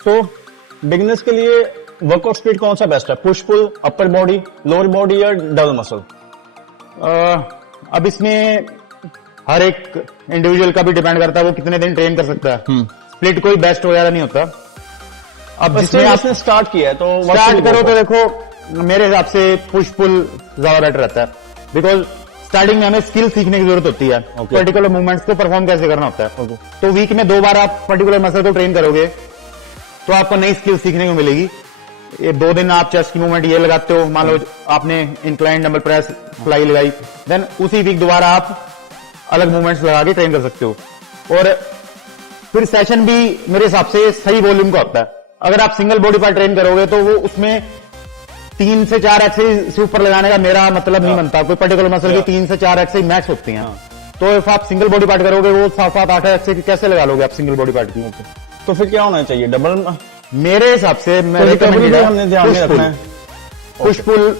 तो बिगिनर्स के लिए वर्कआउट स्प्लिट कौन सा बेस्ट है? Push pull, upper body, lower body या डबल मसल? अब इसमें हर एक इंडिविजुअल का भी डिपेंड करता है वो कितने दिन ट्रेन कर सकता है। स्प्लिट कोई बेस्ट वगैरह नहीं होता। अब जिसमें आपने स्टार्ट किया है तो स्टार्ट करो तो देखो मेरे हिसाब से पुश पुल ज्यादा बेटर रहता है, बिकॉज स्टार्टिंग में हमें स्किल सीखने की जरूरत होती है, पर्टिकुलर मूवमेंट्स को परफॉर्म कैसे करना होता है। तो वीक में 2 बार आप पर्टिकुलर मसल को ट्रेन करोगे तो आपको नई स्किल सीखने को मिलेगी। ये 2 दिन आप चेस्ट की मूवमेंट ये लगाते हो, मान लो आपने इंक्लाइन डंबल प्रेस फ्लाई लगाई, देन उसी वीक दोबारा आप अलग मूवमेंट्स लगा के ट्रेन कर सकते हो। और फिर सेशन भी मेरे हिसाब से सही वॉल्यूम का होता है। अगर आप सिंगल बॉडी पार्ट ट्रेन करोगे तो वो उसमें 3 से 4 एक्सरसाइज से ऊपर लगाने का मेरा मतलब नहीं बनता। कोई पर्टिकुलर मसल की 3 से 4 एक्सरसाइज मैक्स होती हैं। तो इफ आप सिंगल बॉडी पार्ट करोगे वो 7-8 एक्सरसाइज कैसे लगा लोगे आप सिंगल बॉडी पार्ट की? तो फिर क्या होना चाहिए? डबल? मेरे हिसाब से हमने ध्यान में रखना है पुश पुल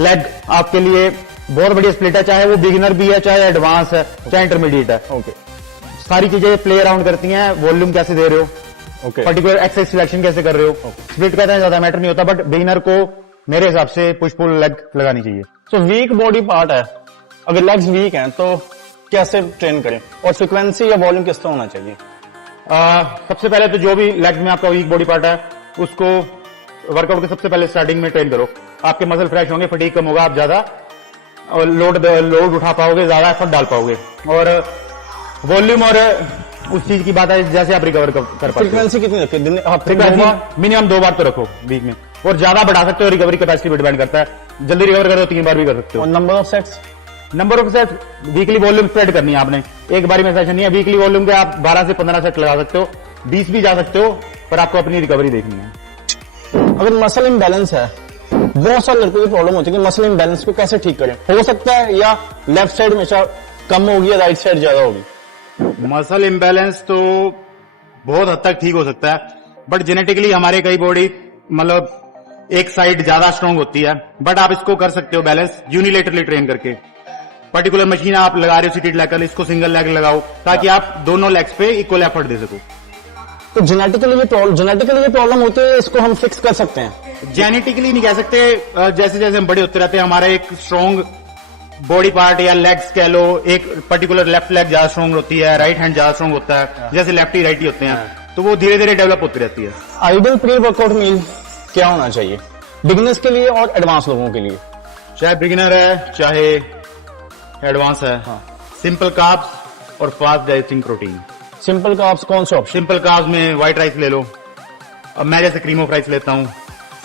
लेग आपके लिए बहुत बढ़िया स्प्लिट है, चाहे वो बिगिनर भी है, चाहे एडवांस है, चाहे इंटरमीडिएट है। सारी चीजें प्ले अराउंड करती हैं। वॉल्यूम कैसे दे रहे हो, पर्टिकुलर एक्सरसाइज सिलेक्शन कैसे कर रहे हो, स्प्लिट का ज्यादा मैटर नहीं होता, बट बिगिनर को मेरे हिसाब से पुश पुल लेग लगानी चाहिए। तो वीक बॉडी पार्ट है, अगर लेग्स वीक हैं तो कैसे ट्रेन करें, और फ्रीक्वेंसी या वॉल्यूम किस तरह होना चाहिए? सबसे पहले तो जो भी लेग में आपका वीक बॉडी पार्ट है उसको वर्कआउट के सबसे पहले स्टार्टिंग में ट्रेन करो। आपके मसल फ्रेश होंगे, फटीग कम होगा, आप ज्यादा और लोड उठा पाओगे, ज्यादा एफर्ट डाल पाओगे। और वॉल्यूम और उस चीज की बात है जैसे आप रिकवर कर पाते हो। फ्रीक्वेंसी कितनी रखी? मिनिमम 2 बार तो रखो वीक में, और ज्यादा बढ़ा सकते हो, रिकवरी कैपेसिटी पर डिपेंड करता है। जल्दी रिकवर करो 3 बार भी कर सकते हो। और number of sets? Number of set weekly volume spread करनी है आपने, एक बारी में सेशन नहीं है। वीकली वॉल्यूम के आप 12 से 15 सेट लगा सकते हो, 20 भी जा सकते हो, पर आपको अपनी रिकवरी देखनी है। अगर मसल इम्बैलेंस है, बहुत सारे लड़कों की प्रॉब्लम होती है कि मसल इम्बैलेंस को कैसे ठीक करें? हो सकता है या लेफ्ट साइड हमेशा कम होगी या राइट साइड ज्यादा होगी? मसल इम्बैलेंस तो बहुत हद तक ठीक हो सकता है, बट जेनेटिकली हमारे कई बॉडी मतलब एक साइड ज्यादा स्ट्रांग होती है, बट आप इसको कर सकते हो बैलेंस यूनिलेटरली ट्रेन करके। पर्टिकुलर मशीन आप लगा रहे हो सीटेड लेग, इसको सिंगल लेग लगाओ ताकि आप दोनों लेग्स पे इक्वल एफर्ट दे सको। तो जेनेटिकली ये प्रॉब्लम होती है, इसको हम फिक्स कर सकते हैं? जेनेटिकली नहीं कह सकते, जैसे जैसे हम बड़े होते रहते हैं हमारा एक स्ट्रॉन्ग बॉडी पार्ट या लेग्स कह लो, एक पर्टिकुलर लेफ्ट लेग ज्यादा स्ट्रॉन्ग होती है, राइट हैंड ज्यादा स्ट्रॉन्ग होता है, जैसे लेफ्टी राइटी होते हैं, तो वो धीरे धीरे डेवलप होती रहती है। आइडियल प्री वर्कआउट मील क्या होना चाहिए बिगिनर्स के लिए और एडवांस लोगों के लिए? चाहे बिगिनर है चाहे एडवांस है, सिंपल कार्ब्स और fast digesting protein. Simple carbs कौन से ऑप्शन? सिंपल कार्ब्स में व्हाइट राइस ले लो, अब मैं जैसे क्रीम ऑफ राइस लेता हूँ,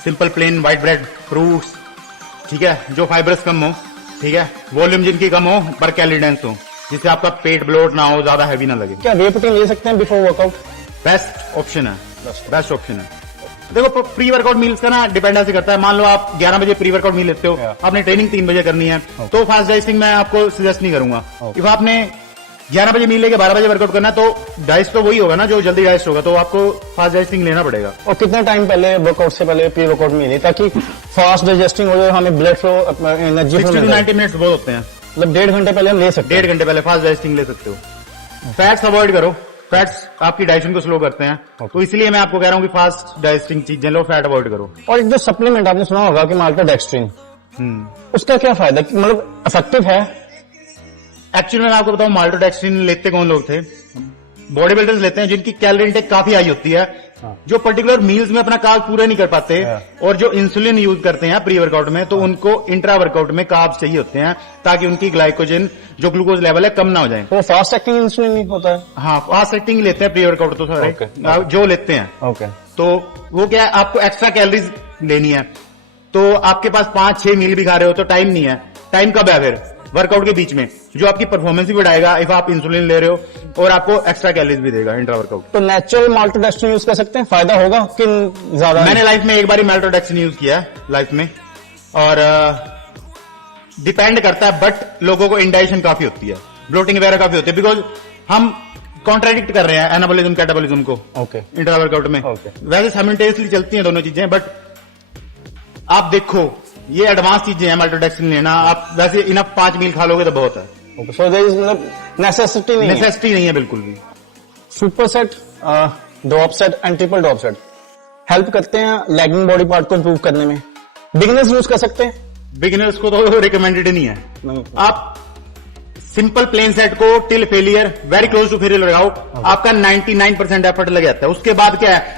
simple plain white bread, fruits, ठीक है, जो फाइबर्स कम हो, ठीक है, वॉल्यूम जिनकी कम हो पर कैलोरी डेंस हो, जिससे आपका पेट ब्लोट ना हो, ज्यादा हैवी ना लगे। क्या वे प्रोटीन ले सकते हैं बिफोर वर्कआउट? बेस्ट ऑप्शन है, बेस्ट ऑप्शन है। देखो प्री वर्कआउट मील्स का ना डिपेंडेंसी करता है। मान लो आप 11 बजे प्री वर्कआउट मील लेते हो, आपने ट्रेनिंग 3 बजे करनी है, तो फास्ट डाइजेस्टिंग मैं आपको सजेस्ट नहीं करूंगा। इफ आपने 11 बजे मील लेके 12 बजे वर्कआउट करना है तो डाइजेस्ट तो वही होगा ना जो जल्दी डाइजेस्ट होगा, तो आपको फास्ट डाइजेस्टिंग लेना पड़ेगा। और कितना टाइम पहले वर्कआउट से पहले प्री वर्कआउट मील है ताकि फास्ट डाइजेस्टिंग हो जाए, हमें blood flow, energy 60 to 90 minutes बहुत होते हैं, मतलब 1.5 घंटे पहले हम ले सकते हैं। 1.5 घंटे पहले फास्ट डाइजेस्टिंग ले सकते हो। फैट्स अवॉइड करो, फैट्स आपकी डाइजेशन को स्लो करते हैं, तो इसलिए मैं आपको कह रहा हूँ कि फास्ट डाइजेस्टिंग चीजें लो, फैट अवॉइड करो। और एक जो सप्लीमेंट आपने सुना होगा कि माल्टोडेक्स्ट्रिन, उसका क्या फायदा, मतलब इफेक्टिव है? एक्चुअली मैं आपको बताऊं माल्टोडेक्स्ट्रिन लेते कौन लोग थे? बॉडी बिल्डर्स लेते हैं जिनकी कैलोरी इंटेक काफी हाई होती है, जो पर्टिकुलर मील्स में अपना कार्ब पूरा नहीं कर पाते, और जो इंसुलिन यूज करते हैं प्री वर्कआउट में, तो उनको इंट्रा वर्कआउट में कार्ब चाहिए होते हैं ताकि उनकी ग्लाइकोजन जो ग्लूकोज लेवल है कम ना हो जाए। तो फास्ट एक्टिंग इंसुलिन नहीं होता है? हाँ, फास्ट एक्टिंग लेते हैं प्री वर्कआउट तो सारे जो लेते हैं। तो वो क्या है, आपको एक्स्ट्रा कैलोरीज लेनी है, तो आपके पास 5-6 मील भी खा रहे हो तो टाइम नहीं है। टाइम कब है फिर? वर्कआउट के बीच में, जो आपकी परफॉर्मेंस भी बढ़ाएगा इफ आप इंसुलिन ले रहे हो, और आपको एक्स्ट्रा कैलोरीज भी देगा इंट्रा वर्कआउट। तो नेचुरल माल्टोडेक्स्ट्रिन यूज कर सकते हैं, फायदा होगा कि ज्यादा? मैंने लाइफ में एक बार माल्टोडेक्स्ट्रिन यूज किया है लाइफ में, और डिपेंड करता है, बट लोगों को इंडाइजेशन काफी होती है, ब्लोटिंग वगैरह काफी होती है, बिकॉज हम कॉन्ट्राडिक्ट कर रहे हैं एनाबोलिज्म कैटाबोलिज्म को इंट्रा वर्कआउट में। वैसे साइमल्टेनियसली चलती हैं दोनों चीजें, बट आप देखो ये एडवांस चीजें हैं माल्टोडेक्स्ट्रिन लेना। आप वैसे इनफ 5 मील खा लोगे तो बहुत है। सो देयर इज मतलब नेसेसिटी नहीं है बिल्कुल भी। Super set, drop set and triple drop set, help करते हैं लेगिंग बॉडी पार्ट को इंप्रूव करने में? बिगिनर्स यूज कर सकते हैं? बिगिनर्स को तो रिकमेंडेड नहीं है। नहीं। आप सिंपल प्लेन सेट को till failure, very close to failure लगाओ, आपका 99% एफर्ट लग जाता है। उसके बाद क्या है,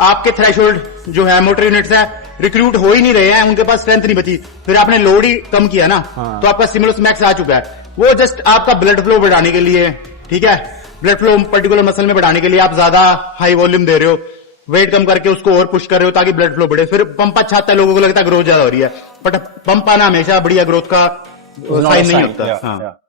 आपके थ्रेशोल्ड जो है मोटर यूनिट्स है रिक्रूट हो ही नहीं रहे हैं, उनके पास स्ट्रेंथ नहीं बची, फिर आपने लोड ही कम किया ना, तो आपका स्टिमुलस मैक्स आ चुका है। वो जस्ट आपका ब्लड फ्लो बढ़ाने के लिए, ठीक है, ब्लड फ्लो पर्टिकुलर मसल में बढ़ाने के लिए आप ज्यादा हाई वॉल्यूम दे रहे हो, वेट कम करके उसको और पुश कर रहे हो ताकि ब्लड फ्लो बढ़े। फिर पंप अच्छा आता है, लोगों को लगता है ग्रोथ ज्यादा हो रही है, बट पंप आना हमेशा बढ़िया ग्रोथ का साइन नहीं होता। हाँ।